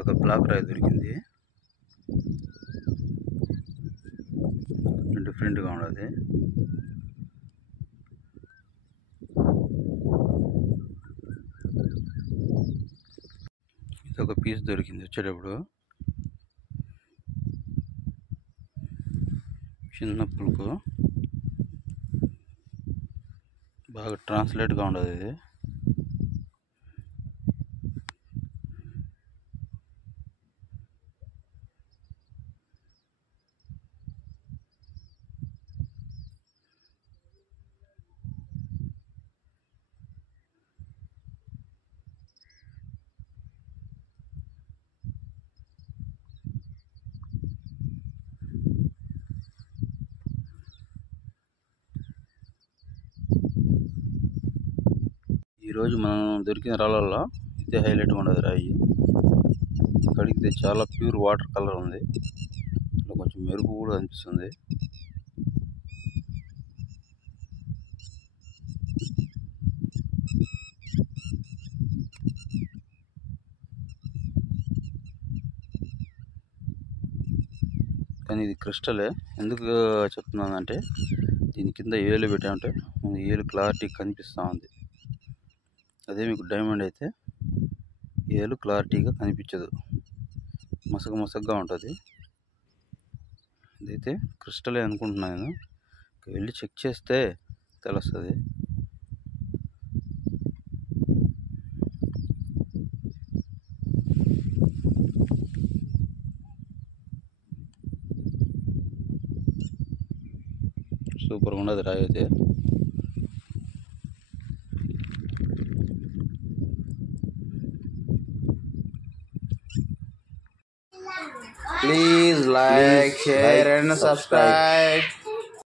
ఇదొక బ్లాక్ రాయి దొరికింది. డిఫరెంట్గా ఉండదు. ఇదొక పీస్ దొరికింది వచ్చేటప్పుడు. చిన్న పులుకు బాగా ట్రాన్స్లేట్గా ఉండదు ఇది. ఈరోజు మనం దొరికిన రాళ్ళల్లో ఇదే హైలైట్గా ఉండదు రాయి. కడిగితే చాలా ప్యూర్ వాటర్ కలర్ ఉంది. ఇలా కొంచెం మెరుపు కూడా అనిపిస్తుంది. కానీ ఇది క్రిస్టలే. ఎందుకు చెప్తున్నానంటే దీని కింద ఏలు పెట్టామంటే ఏలు క్లారిటీ కనిపిస్తూ ఉంది. అదే మీకు డైమండ్ అయితే ఏలు క్లారిటీగా కనిపించదు, మసకగా ఉంటుంది. ఇదైతే క్రిస్టలే అనుకుంటున్నాను నేను. వెళ్ళి చెక్ చేస్తే తెలుస్తుంది. సూపర్గా ఉండదు రాయి అయితే. Please like, share and subscribe.